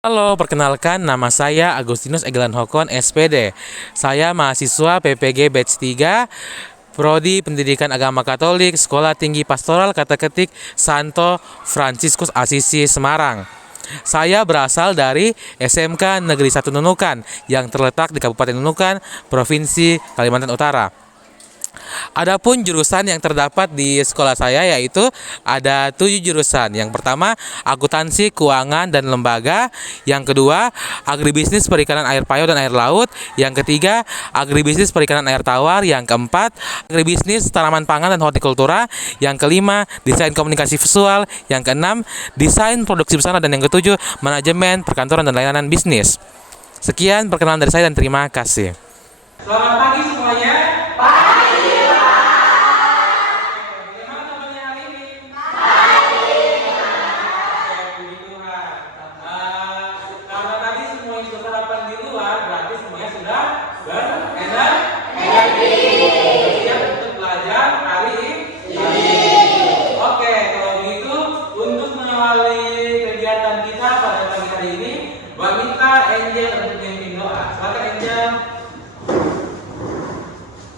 Halo, perkenalkan nama saya Agustinus Egelan Hokon, SPD. Saya mahasiswa PPG Batch 3, Prodi Pendidikan Agama Katolik, Sekolah Tinggi Pastoral Kateketik Santo Fransiskus Asisi, Semarang. Saya berasal dari SMK Negeri 1 Nunukan yang terletak di Kabupaten Nunukan, Provinsi Kalimantan Utara. Adapun jurusan yang terdapat di sekolah saya yaitu ada 7 jurusan. Yang pertama, akuntansi, keuangan dan lembaga. Yang kedua, agribisnis perikanan air payau dan air laut. Yang ketiga, agribisnis perikanan air tawar. Yang keempat, agribisnis tanaman pangan dan hortikultura. Yang kelima, desain komunikasi visual. Yang keenam, desain produksi busana. Dan yang ketujuh, manajemen perkantoran dan layanan bisnis. Sekian perkenalan dari saya dan terima kasih. Selamat pagi semuanya. Kegiatan kita pada pagi hari ini, wanita Angel untuk memimpin doa. Silakan Angel.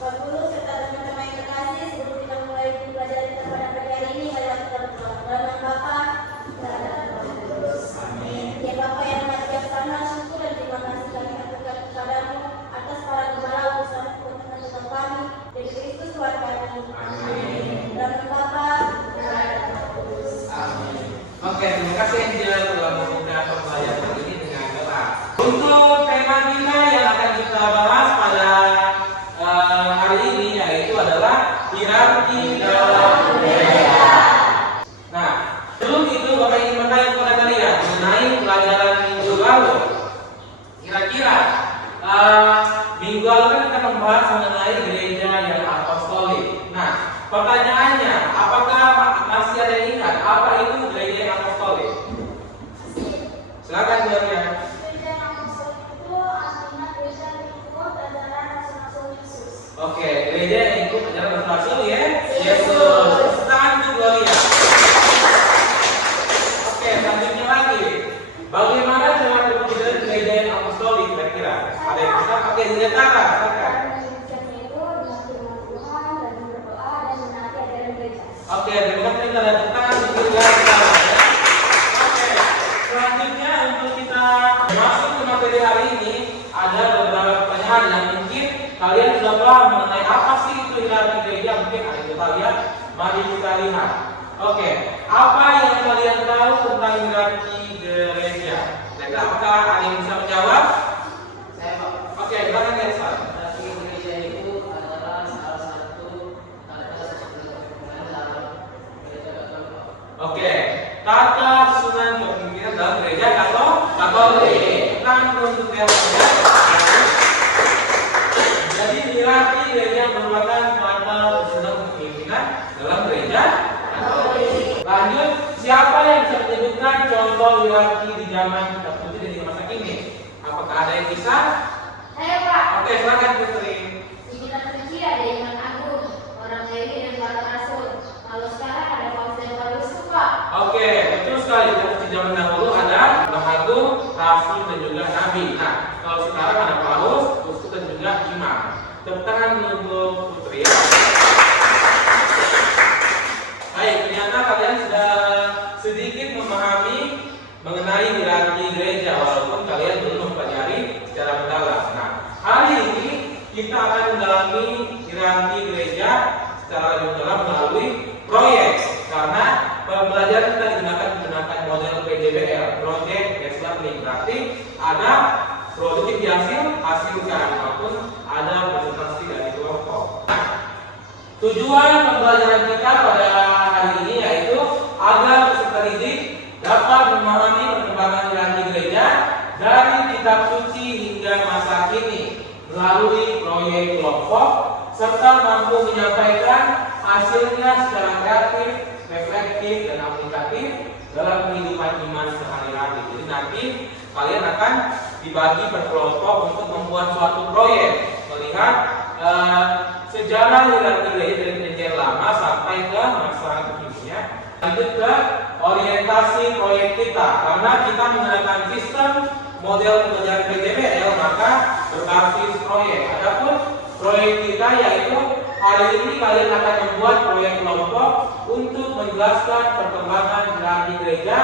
Bapak Guru serta teman-teman yang terkasih, sebelum kita mulai pelajaran kita pada pagi hari ini, mari kita berdoa. Dalam Bapa dan dalam Roh Kudus. Amin. Ya Bapa yang Maha Bijaksana, syukur dan terima kasih kami aturkan kepadamu atas para gembala utusan teman-teman kami dari Kristus Tuhan kami. Amin. Dalam Bapa dan dalam Roh Kudus. Amin. Oke, terima kasih Angel telah membuka pembelajaran ini dengan doa. Untuk tema kita yang akan kita bahas pada hari ini yaitu adalah hierarki dalam gereja. Nah, sebelum itu Bapak ingin bertanya kepada kalian mengenai pelajaran minggu lalu. Kira-kira minggu lalu kan kita membahas mengenai gereja yang apostolik. Nah, pertanyaannya, apakah masih ada yang ingat apa itu gereja yang apostolik? Silakan jawabnya. Gereja yang apostolik itu artinya gereja yang ikut ajaran Rasul Yesus. Oke, gereja yang ikut ajaran Rasul ya, Yesus. Tangan untuk Gloria. Oke, selanjutnya lagi. Bagaimana cara berpikir gereja yang apostolik kira-kira? Ada yang bisa pakai senjata? Silakan. Oke, terima kasih tanda tangan untuk kita. Oke, selanjutnya untuk kita masuk ke materi hari ini ada beberapa pertanyaan yang mungkin kalian sudah paham mengenai apa sih itu hierarki gereja. Mungkin ada yang kita lihat, mari kita lihat. Oke, apa yang kalian tahu tentang hierarki gereja? Kira-kira apakah ada yang bisa menjawab? Saya Pak. Oke, silakan guys. Hierarki gereja itu adalah salah satu tata susunan kepemimpinan dalam gereja Katolik. Oke, tata susunan kepemimpinan dalam gereja Katolik. Tangan untuk gereja. Jadi hierarki gereja merupakan tata susunan kepemimpinan dalam gereja Katolik. Lanjut, siapa yang bisa menyebutkan contoh hierarki di zaman kita putih dan di masa kini? Apakah ada yang bisa? Saya Pak. Oke, silakan Putri. Di kita suci ada Iman Agung, orang Lewi dan para rasul. Kalau sekarang ada Paus dan Paulus Pak. Oke, betul sekali. Di zaman dahulu ada Agung, Rasul dan juga Nabi. Nah, kalau sekarang ada Paus, Uskup dan juga Imam. Tepuk tangan untuk Putri. Baik, ternyata kalian sudah sedikit memahami mengenai hierarki gereja, walaupun kalian belum mempelajari secara mendalam. Nah, hari ini kita akan mendalami hierarki gereja secara lebih mendalam melalui proyek, karena pembelajaran kita menggunakan model PJBL, Project Based Learning. Berarti ada produktif hasilkan maupun ada presentasi dari kelompok. Nah, tujuan pembelajaran kita pada hari ini yaitu agar peserta didik dapat memahami perkembangan hierarki gereja dari kitab suci hingga masa kini melalui proyek kelompok serta mampu menyampaikan hasilnya secara kreatif, reflektif dan aplikatif dalam kehidupan iman sehari-hari. Jadi nanti kalian akan dibagi per kelompok untuk membuat suatu proyek melihat sejarah hierarki gereja dari perjanjian lama sampai ke masa kini. Lanjut ke orientasi proyek kita. Karena kita menggunakan sistem model pembelajaran PJBL, maka berbasis proyek. Adapun proyek kita yaitu hari ini kalian akan membuat proyek kelompok untuk menjelaskan perkembangan hierarki gereja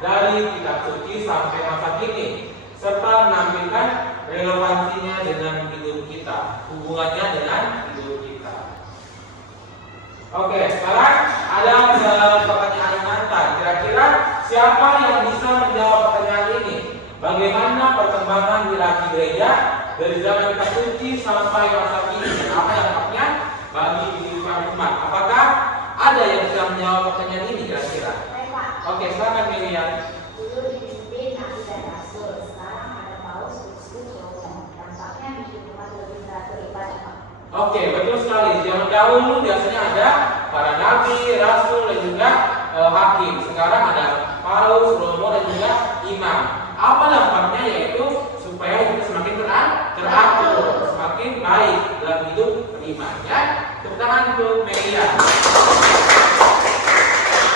dari kitab suci sampai masa kini, serta menampilkan relevansinya dengan hidup kita, hubungannya dengan hidup kita. Oke, sekarang ada pertanyaan mantan. Kira-kira siapa yang bisa menjawab pertanyaan ini? Bagaimana perkembangan hierarki gereja dari zaman kitab suci sampai masa kini? Dan apa dampaknya bagi kehidupan umat? Apakah ada yang bisa menjawab pertanyaan ini kira-kira? Oke, silakan Miriam. Dulu dipimpin nabi dan rasul, sekarang ada paus, uskup, Roma. Dampaknya bikin umat lebih beribadah, Pak. Oke, betul sekali. Zaman dahulu biasanya ada para nabi, rasul, dan juga hakim. Sekarang ada paus, romo, dan juga imam. Apa dampaknya? Yaitu supaya kita semakin teratur, semakin baik dalam hidup beriman. Ya, tepuk tangan untuk Melia.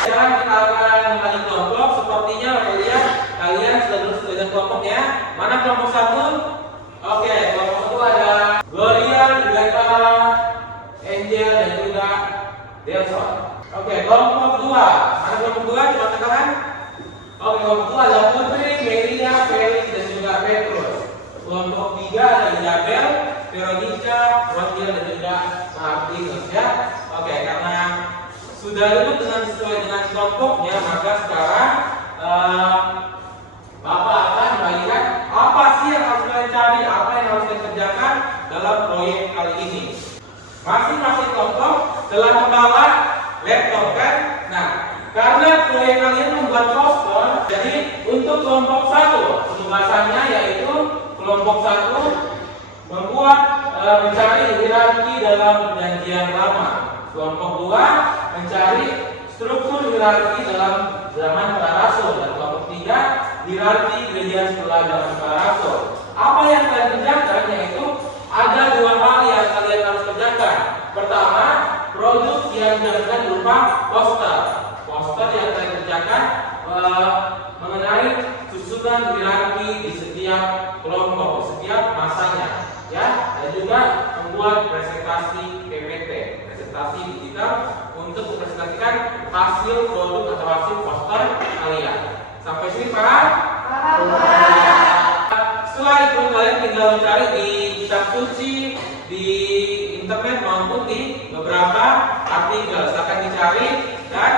Sekarang kita akan membagi kelompok. Sepertinya Melia, kalian sudah lulus dengan kelompoknya. Mana kelompok satu? Oke, kelompok satu ada Gloria, Rebecca, Angel, dan juga Delson. Oke, kelompok kedua. Mana kelompok kedua? Coba tekan. Oke, kelompok kedua ada Putri, Melia, Felix, dan juga Petrus. Kelompok tiga ada Isabel, Veronica, Roger, dan juga Martinus. Ya. Oke, karena sudah lulus dengan sesuai dengan kelompoknya, maka sekarang Bapak akan membagikan apa sih yang harus kalian cari, apa yang harus kalian kerjakan dalam proyek kali ini. Masing-masing kelompok telah membawa laptop kan? Nah, karena proyek kalian membuat poster, jadi untuk kelompok satu tugasannya yaitu kelompok satu membuat mencari hierarki dalam perjanjian lama. Kelompok dua mencari struktur hierarki dalam zaman para rasul, dan kelompok tiga hierarki gereja setelah zaman para rasul. Apa yang kalian kerjakan yaitu ada dua hal yang kalian harus kerjakan. Pertama, produk yang dihasilkan berupa poster. Poster yang kalian kerjakan mengenai susunan hierarki di setiap kelompok, di setiap masanya, ya, dan juga membuat presentasi PPT, presentasi digital untuk mempresentasikan hasil produk atau hasil poster kalian. Sampai sini paham? Setelah itu kalian tinggal mencari di kitab suci, di internet maupun di beberapa artikel. Silakan dicari dan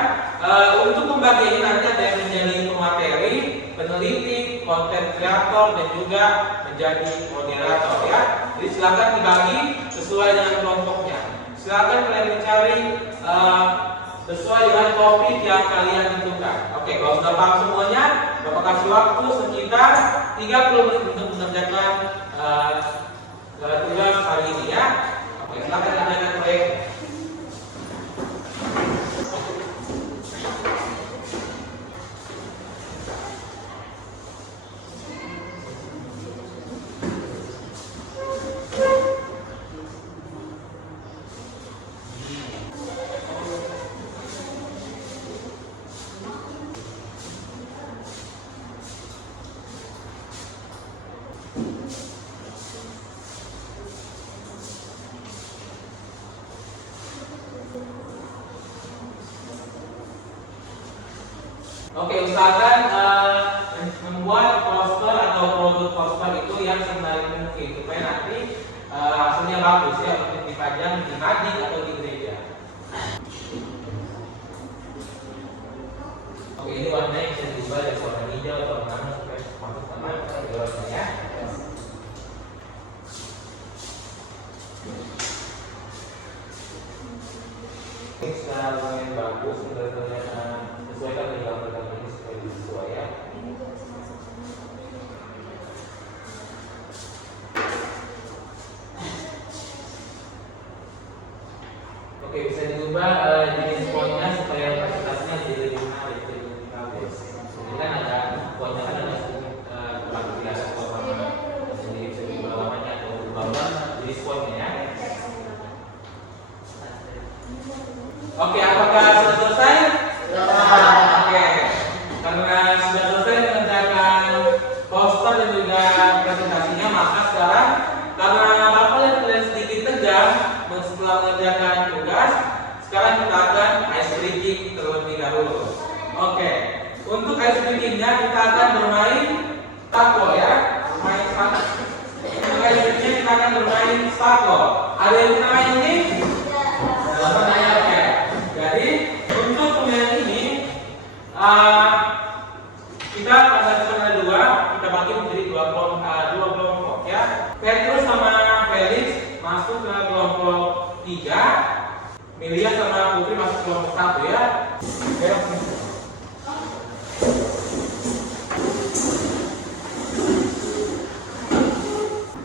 untuk membagi nanti ada yang menjadi pemateri, peneliti, konten kreator, dan juga menjadi moderator ya. Jadi silakan dibagi sesuai dengan kelompoknya. Silakan kalian mencari sesuai dengan topik yang kalian tentukan. Oke, kalau sudah paham semuanya, Bapak kasih waktu sekitar 30 menit untuk mengerjakan tugas hari ini ya. Oke, silakan kerjakan proyeknya. Oke, usahakan membuat poster atau produk poster itu yang semenarik mungkin supaya nanti hasilnya bagus ya, untuk dipajang di mading atau di gereja. Oke, ini warnanya bisa diubah dari warna hijau atau warna supaya masuk sama gambarnya ya. Ini secara lumayan bagus, benar-benar sesuaikan dengan gambar ini supaya sesuai ya. Oke, bisa diubah jenis fontnya supaya presentasinya jadi lebih menarik, jadi lebih bagus. Jadi kan ada fontnya kan ada biasa warna, jadi bisa diubah warnanya atau ubah jenis fontnya ya. Oke, apakah sudah selesai? Oke. versi bikinnya kita akan bermain stako ya. Bermain stako. Untuk versi bikinnya kita akan bermain stako. Ada yang kita main ini? Saya oke. Jadi untuk permainan ini kita pada zona 2 kita bagi menjadi dua kelompok ya. Petrus sama Felix masuk ke kelompok 3. Milia sama Putri masuk ke kelompok 1 ya. Oke.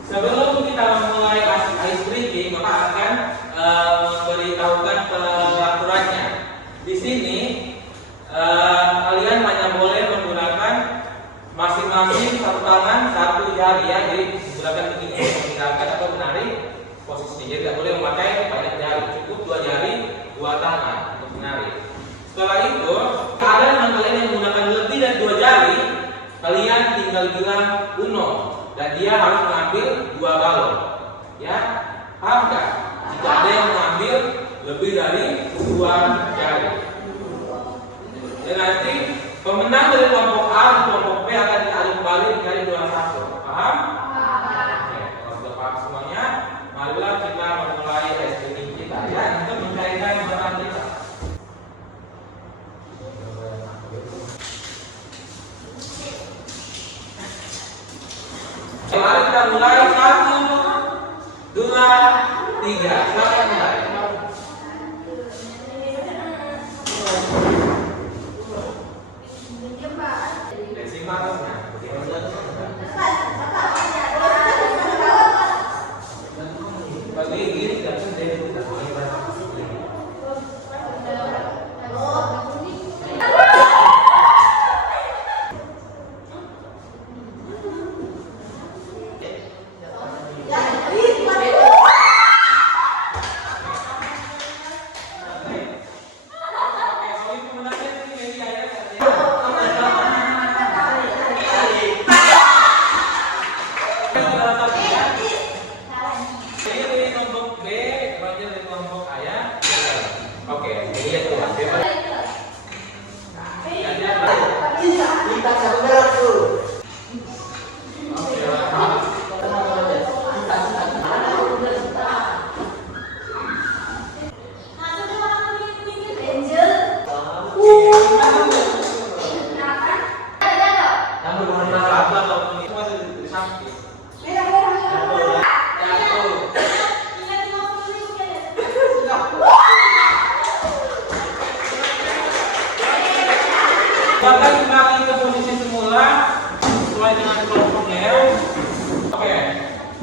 Sebelum kita memulai ice breaking, maka akan memberitahukan peraturannya. Di sini kalian hanya boleh menggunakan masing-masing satu tangan, satu jari ya. Jadi menggunakan begini untuk meninggalkan atau menarik posisinya. Jadi tidak boleh memakai banyak jari, cukup 2 jari, 2 tangan untuk menarik. Setelah itu, ada teman kalian yang menggunakan lebih dari 2 jari, kalian tinggal bilang uno dan dia harus mengambil 2 balon. Ya, paham nggak? Jika ada yang mengambil lebih dari 2 jari. Dan nanti pemenang dari kelompok A dan kelompok B akan diadu kembali dari 2-1. Paham? Oke, kalau sudah paham semuanya, marilah kita memulai ice breaking kita ya untuk mencairkan bahan kita. Mari kita mulai 1, 2, 3. Silakan mulai. Bahkan kembali ke posisi semula sesuai dengan kelompoknya ya. Oke,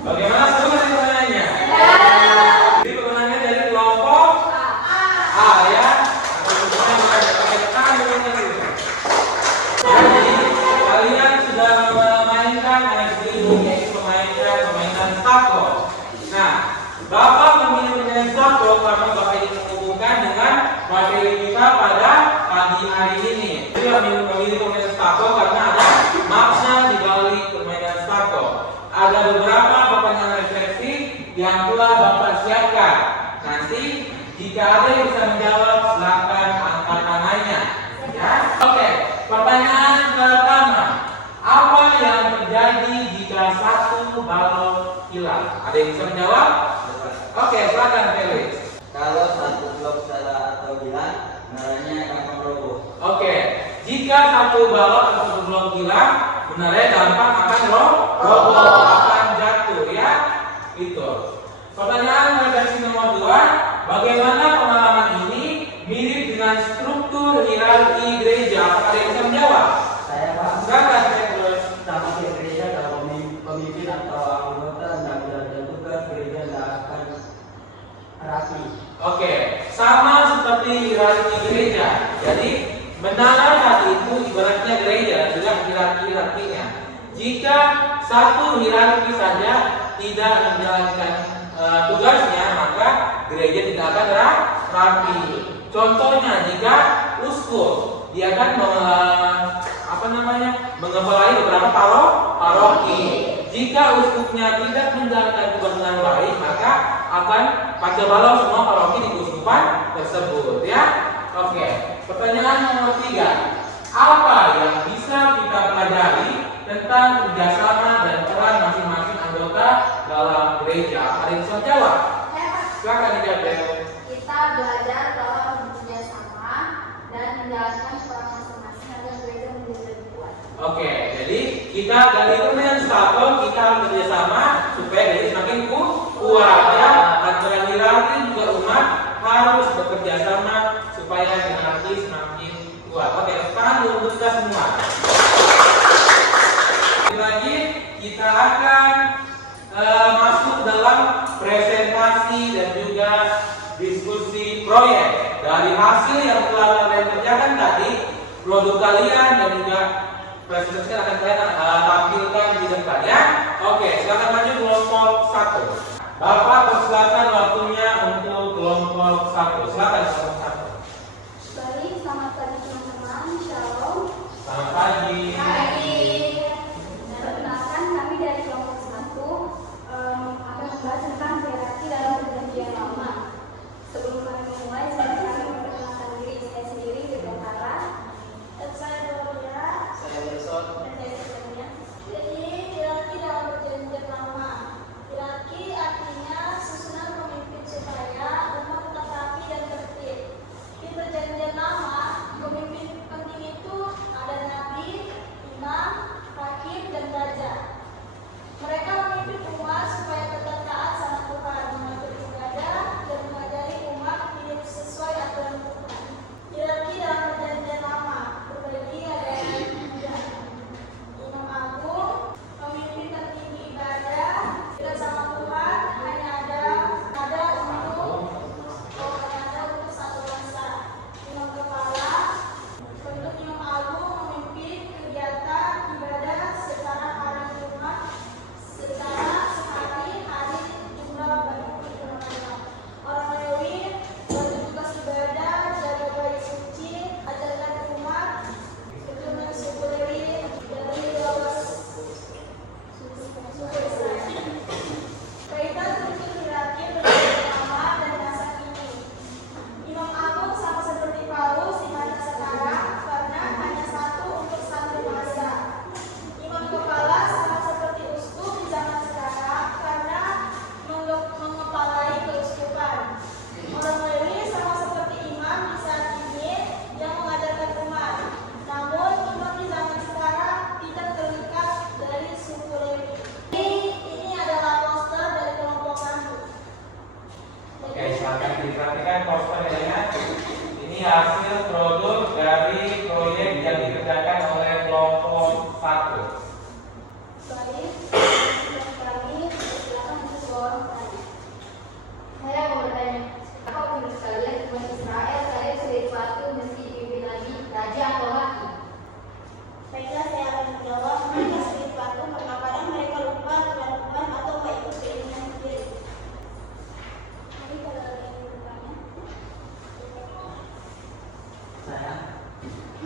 bagaimana semua pertanyaannya? Jadi pertanyaannya dari kelompok A ya. Jadi kalian sudah memainkan yaitu permainan stako. Nah, Bapak memilih permainan stako karena Bapak ingin menghubungkan dengan materi kita pada pagi hari ini. Memilih permainan stako karena ada makna di balik permainan stako. Ada beberapa pertanyaan refleksi yang telah Bapak siapkan. Nanti jika ada yang bisa menjawab, silakan angkat tangannya. Ya, oke. Pertanyaan pertama, apa yang terjadi jika satu balon hilang? Ada yang bisa menjawab? Oke, silakan Felix. Kalau satu blok salah atau hilang, menaranya akan roboh. Oke, jika satu balon atau satu blok hilang, benarnya gampang akan roboh, akan jatuh ya. Itu. Pertanyaan redaksi nomor 2, bagaimana pengalaman ini mirip dengan struktur hierarki gereja? Apakah ada yang bisa menjawab? Saya paham. Silakan. Tapi gereja kalau pemimpin atau anggota tidak belajar tugas, gereja tidak akan rapi. Oke, sama seperti hierarki gereja. Jadi menara tadi itu ibaratnya gereja dengan hierarki-hierarkinya. Jika satu hierarki saja tidak menjalankan tugasnya, maka gereja tidak akan rapi. Contohnya jika uskup, dia akan mengepalai beberapa paroki. Jika uskupnya tidak menjalankan tugas dengan baik, maka akan kacau balau semua paroki di keuskupan tersebut ya. Oke, pertanyaan nomor 3. Apa yang bisa kita pelajari tentang kerjasama dan peran masing-masing anggota dalam gereja? Ada yang bisa jawab? Silakan dijawab. Kita belajar dalam bekerja sama dan menjalankan peran masing-masing agar gereja menjadi lebih kuat. Oke, jadi kita dari Roman 1 kita harus bekerjasama supaya gereja semakin kuat ya. Antara hierarki juga umat harus bekerja sama supaya hierarki semakin kuat. Oke, tangan dulu untuk kita semua. Lagi kita akan masuk dalam presentasi dan juga diskusi proyek. Dari hasil yang telah kalian kerjakan tadi, produk kalian dan juga presentasi akan kalian tampilkan di depan ya. Oke, silakan maju kelompok 1. Bapak persilakan waktunya untuk kelompok 1. Silakan kelompok 1. Baik, selamat pagi teman-teman. Shalom. Selamat pagi. Perkenalkan, kami dari kelompok 1 akan membahas tentang hierarki dalam perjanjian lama. Sebelum kami memulai, saya memperkenalkan diri saya sendiri, Bebekara. Dan saya Gloria. Saya Wilson. Dan saya Sofia. Jadi, hierarki dalam perjanjian lama. Hierarki artinya susunan pemimpin supaya umat tetap rapi dan tertib. Di perjanjian lama, pemimpin penting itu ada nabi, imam, hakim, dan raja. Mereka memimpin umat supaya tetap taat sama Tuhan, mengatur ibadah, dan mengajari umat hidup sesuai aturan Tuhan. Hierarki dalam perjanjian lama berbagi ada imam agung, pemimpin tertinggi ibadah, dekat sama Tuhan, hanya ada untuk satu bangsa. Imam kepala, bentuk imam agung memimpin kegiatan ibadah secara hari Jumat, secara sehari-hari jumlah bagi umat. Orang Lewi bertugas ibadah, jaga bait suci, ajarkan umat, keturunan suku Lewi dari 12 suku Israel. Kaitan struktur hierarki perjanjian lama dan masa kini. Imam agung sama seperti Paulus di masa sekarang karena hanya satu untuk satu masa. Imam kepala sama seperti uskup di zaman sekarang karena mengepalai keuskupan. Orang Lewi sama seperti imam di saat ini yang mengajarkan umat. Namun imam di zaman sekarang tidak terikat dari suku Lewi. Ini adalah poster dari kelompok kami. Oke, silakan diperhatikan posternya ya. Ini hasil produk dari proyek yang dikerjakan oleh kelompok 1. Baik, kami silakan untuk forum tadi. Saya mau bertanya, apa menurut kalian umat Israel saya sudah suatu mesti dipimpin lagi raja atau hakim? Baiklah, saya akan menjawab. Mereka sudah suatu karena kadang mereka lupa dengan Tuhan atau tak ikut keinginan sendiri. Jadi kalau ada yang bertanya, Saya,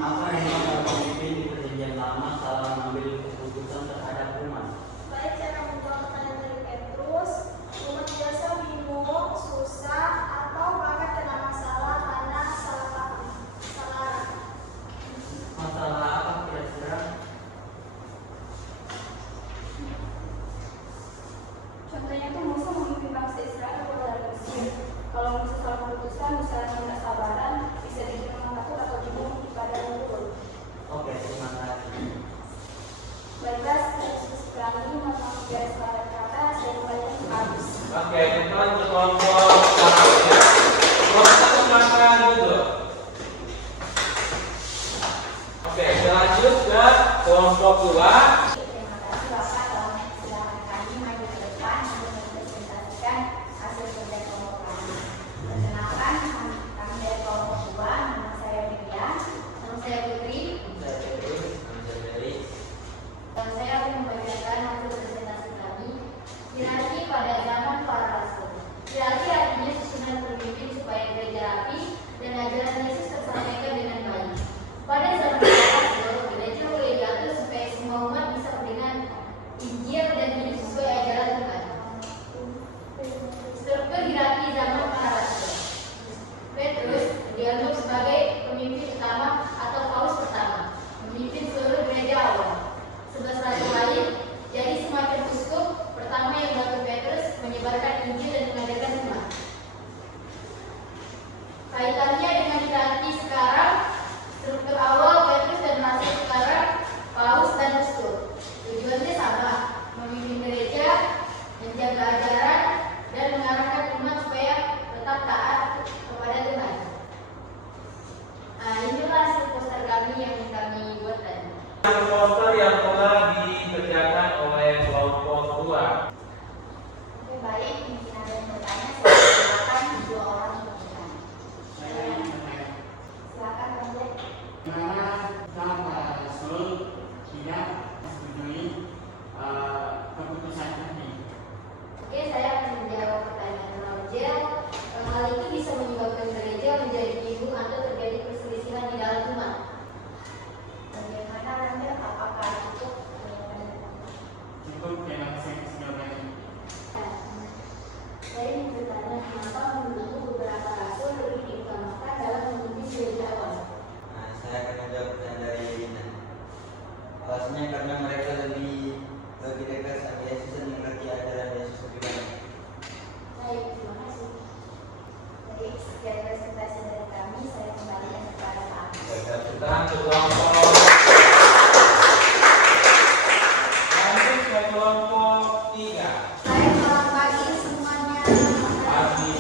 apa yang para pemimpin di perjanjian lama salah mengambil keputusan terhadap umat? baik, saya akan menjawab pertanyaan dari Petrus. Umat biasa bingung, susah, atau bahkan kena masalah karena salah paham, salah arah. Masalah apa kira-kira? Contohnya tuh Musa memimpin bangsa Israel keluar dari Mesir. Kalau Musa salah memutuskan, misalnya tidak sabaran, bisa dibilang takut atau bingung pada mundur. Oke, terima kasih. Baiklah, sekali memang garis pada kata, saya kembali ke habis. Oke, kita lanjut kelompok 1 ya. Kelompok 1 silakan duduk. Oke, kita lanjut ke kelompok 2. Terima kasih Bapak, tolong silakan kami maju ke depan untuk mempresentasikan hasil kerja kelompok kami. Perkenalkan, kami dari kelompok 2, nama saya Miriam, nama saya Putri. Dan saya akan membacakan hasil presentasi kami. Hierarki pada zaman para rasul. Hierarki artinya susunan pemimpin supaya gereja rapi dan ajaran Yesus tersampaikan dengan baik. Pada zaman para rasul, gereja mulai diatur supaya semua umat bisa Joshua. Oke, baik. Mungkin ada yang bertanya. Saya silakan dua orang untuk bertanya. Saya ingin bertanya, Silakan, Bang Jack. bagaimana Islam para Rasul tidak menyetujui keputusan ini? Oke, saya akan menjawab pertanyaan Roger. Hal itu bisa menyebabkan gereja menjadi bingung atau terjadi perselisihan di dalam umat. Bagaimana Roger? Apakah cukup? Cukup dalam seks jawaban. Saya ingin bertanya, kenapa menurutmu beberapa rasul lebih diutamakan dalam memimpin gereja awal? Nah, saya akan menjawab pertanyaan dari Yelina. Alasannya karena mereka lebih dekat sama Yesus dan mengerti ajaran Yesus lebih banyak. Baik, terima kasih. Baik, sekian presentasi dari kami. Saya kembalikan kepada Pak Agus. Kita untuk kelompok. Lanjut ke kelompok 3. Saya selamat pagi semuanya. Pagi.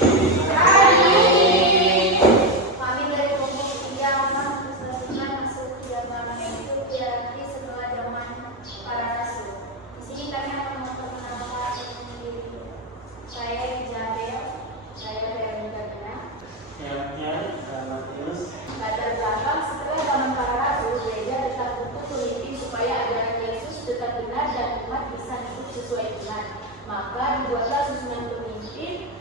Kami dari kelompok 3 memang selesai masuk ke zaman itu hierarki setelah zaman para rasul. Di sini kami akan memperkenalkan diri. Saya Isabel, saya dari Kadina. Matius. Latar belakang setelah zaman para rasul, gereja tetap butuh teliti supaya ajaran Yesus tetap benar dan umat bisa hidup sesuai Tuhan. Maka dibuatlah susunan pemimpin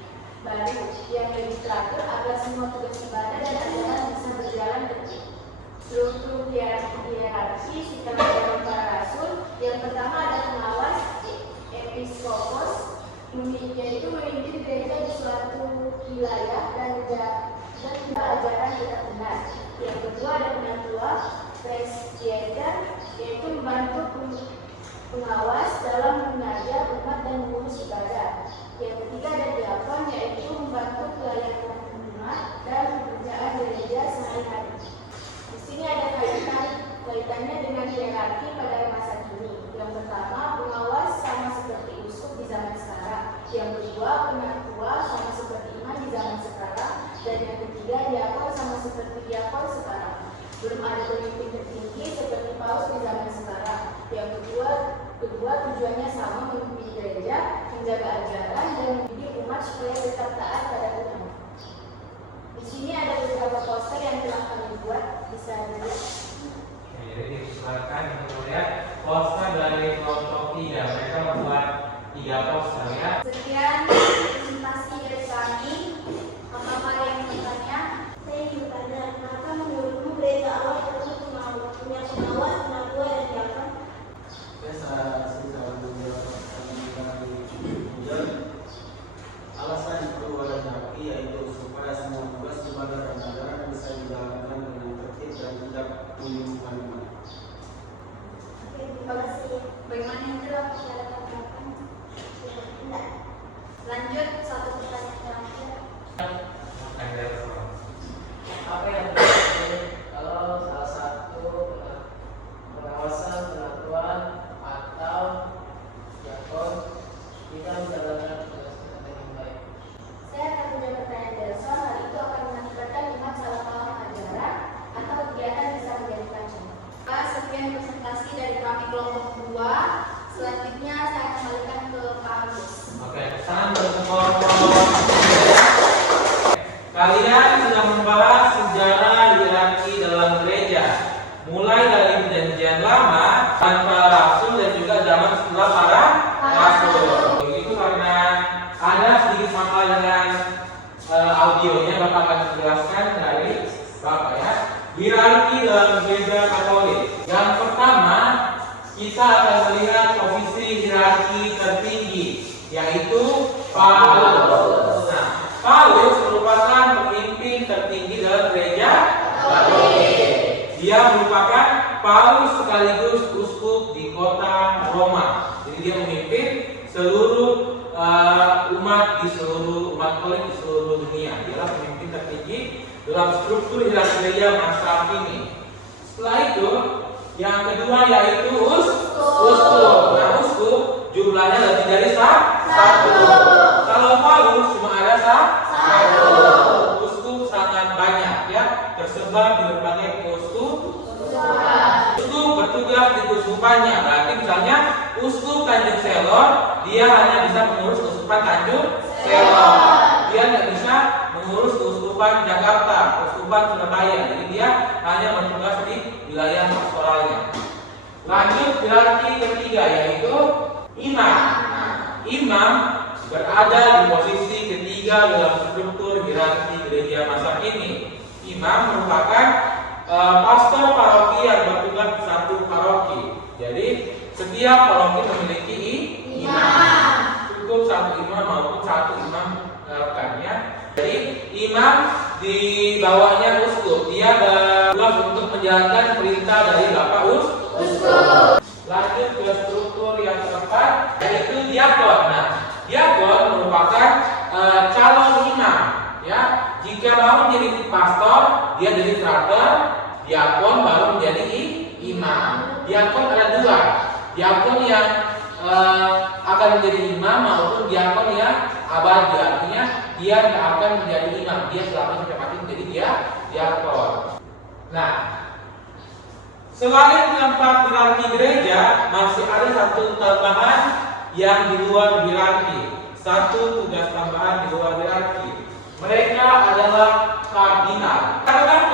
baru yang lebih teratur agar semua tugas ibadah dan ajaran bisa berjalan tertib. Struktur hierarki setelah zaman para rasul, yang pertama ada pengawas episkopos, yaitu memimpin gereja di suatu wilayah dan ajaran tidak benar. Yang kedua ada penatua presbyter, yaitu membantu pengawas dalam mengajar umat dan mengurus ibadah. Yang ketiga ada diakon, yaitu membantu pelayanan umat dan pekerjaan gereja sehari-hari. Di sini ada kaitannya dengan hierarki pada masa kini. Yang pertama, pengawas sama seperti uskup di zaman sekarang. Yang kedua, penatua sama seperti imam di zaman sekarang. Dan yang ketiga, diakon sama seperti diakon sekarang. Belum ada pemimpin tertinggi seperti paus di zaman sekarang. Yang kedua tujuannya sama, memimpin gereja, menjaga ajaran dan mendidik umat supaya tetap taat pada Tuhan. Di sini ada beberapa poster yang telah kami buat, bisa dilihat. Jadi silakan untuk lihat poster dari kelompok 3. Mereka membuat 3 poster ya. Sekian presentasi dari kami. Apa yang bertanya? Saya ingin bertanya, kenapa menurutmu gereja awal perlu punya pengawas, penatua, dan diakon? Alasan perlu ada hierarki yaitu supaya semua tugas ibadah dan ajaran bisa dijalankan dengan tertib dan tidak menyulitkan umat. Oke, terima kasih. Bagaimana yang telah masyarakat lakukan? Tidak. Lanjut, satu pertanyaan terakhir. Apa yang terjadi kalau salah satu pengawasan, penatuan atau diakon tidak menjalankan tugasnya dengan baik? Saya akan punya pertanyaan dasar. Hal itu akan mengakibatkan umat salah paham ajaran atau kegiatan bisa menjadi kacau. Sekian presentasi dari kami kelompok 2. Selanjutnya saya kembalikan ke Pak Agus. Oke, sekarang berkelompok. Kalian sudah membahas sejarah hierarki dalam gereja, mulai dari perjanjian lama, tanpa rasul dan juga zaman setelah para rasul. Itu karena ada sedikit masalah dengan audionya, Bapak akan menjelaskan dari Bapak ya. Hierarki dalam gereja Katolik. Yang pertama, kita akan melihat posisi hierarki tertinggi, yaitu Paulus. Nah, Paulus merupakan pemimpin tertinggi dalam gereja Katolik. Dia merupakan Paulus sekaligus uskup di kota Roma. Jadi dia memimpin seluruh umat Katolik di seluruh dunia. Dia adalah pemimpin tertinggi dalam struktur hierarki gereja masa kini. Setelah itu, yang kedua yaitu uskup. Nah, uskup jumlahnya lebih dari satu. Kalau Paulus cuma ada satu. Uskup sangat banyak ya, tersebar di berbagai uskup. Uskup bertugas di keuskupannya. Berarti misalnya uskup Kanjeng Tanjung Selor, dia hanya bisa mengurus keuskupan Tanjung Selor. Dia tidak bisa mengurus keuskupan Jakarta, keuskupan Surabaya. Jadi dia hanya bertugas di wilayah pastoralnya. Lanjut hierarki ketiga yaitu imam. Nah, imam berada di posisi ketiga dalam struktur hierarki gereja masa kini. Imam merupakan pastor paroki yang bertugas di satu paroki. Jadi setiap paroki memiliki imam. Cukup satu imam maupun satu imam rekannya. Jadi imam di bawahnya uskup. Dia bertugas untuk menjalankan perintah dari Bapak uskup. Lanjut ke struktur yang keempat yaitu diakon. Nah, diakon merupakan calon imam. Ya, jika mau menjadi pastor, dia jadi frater, diakon baru menjadi imam. Diakon ada dua, diakon yang akan menjadi imam maupun diakon yang abadi. Artinya dia tidak akan menjadi imam, dia selamanya sampai mati menjadi diakon. Nah, selain keempat hierarki gereja, masih ada satu tambahan yang di luar hierarki. Satu tugas tambahan di luar hierarki. Mereka adalah kardinal. Karena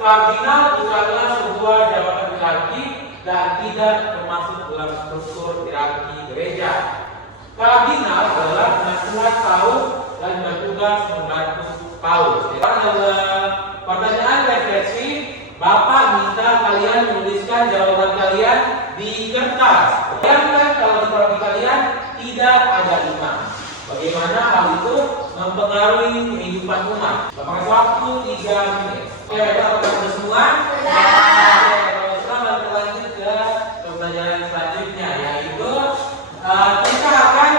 kardinal bukanlah sebuah jabatan hierarki dan tidak termasuk dalam struktur hierarki gereja. Kardinal adalah penasehat Paus dan bertugas membantu Paus. Pertanyaan refleksi, Bapak minta kalian menuliskan jawaban kalian di kertas. Bayangkan kalau di paroki kalian tidak ada imam. Bagaimana hal itu mempengaruhi kehidupan umat? Bapak waktu 3 menit. Oke, apakah sudah semua? Kalau sudah, kita lanjut ke pembelajaran selanjutnya, yaitu kita akan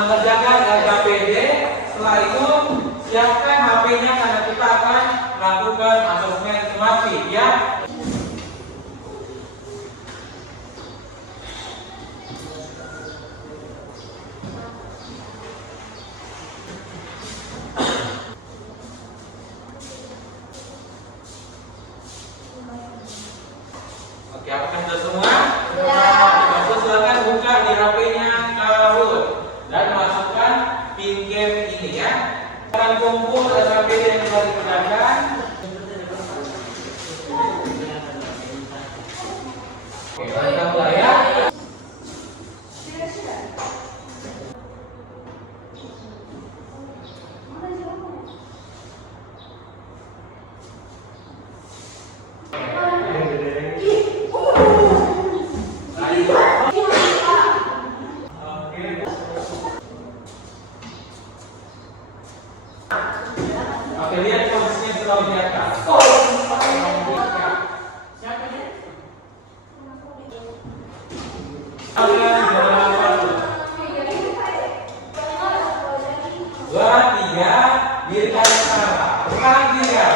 mengerjakan LKPD. Setelah itu siapkan HP-nya karena kita akan melakukan asesmen tematik ya. Oke, apakah sudah semua? Sudah. Silakan buka di HP-nya Kahoot dan masukkan pin game ini ya. Akan kumpul LKPD yang telah dikerjakan. Oke, kita mulai ya. Oke, lihat posisinya selalu di atas. Dua, tiga, dirikan salah. Sekarang tiga.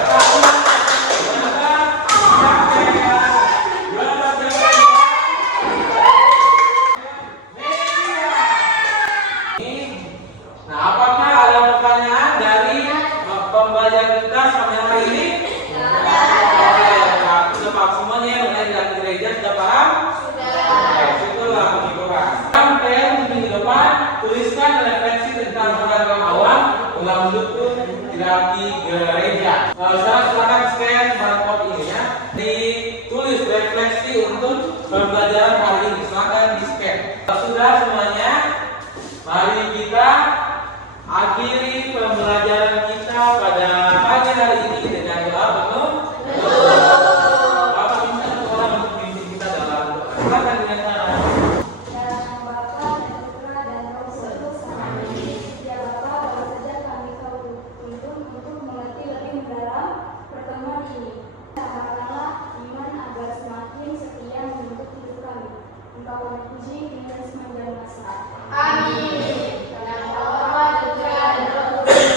Nah, apakah ada pertanyaan dari pembelajaran kita sampai hari ini? Oke, sudah paham semuanya ya mengenai hierarki gereja, sudah paham? Sudah. Itulah penghiburan. Sampai di depan tuliskan refleksi tentang orang awam dalam mendukung hierarki gereja. Sekarang silakan scan barcode ini ya. Ditulis refleksi untuk pembelajaran hari ini. Silakan di scan. Sudah semuanya? Mari kita akhiri pembelajaran kita pada pagi hari ini dengan doa penuh. Bapak minta orang untuk memimpin kita dalam doa. Silakan dengan cara. Dalam Bapa dan Putra dan Roh Kudus. Amin. Ya Bapa, baru saja kami kau tuntun untuk mengerti lebih mendalam pertemuan ini. Tambahkanlah iman agar semakin setia membentuk hidup kami. Engkau kami puji hingga sepanjang masa. Amin. Dalam Bapa, Putra dan Roh Kudus.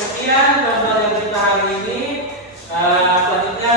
Sekian pembelajaran kita hari ini. Selanjutnya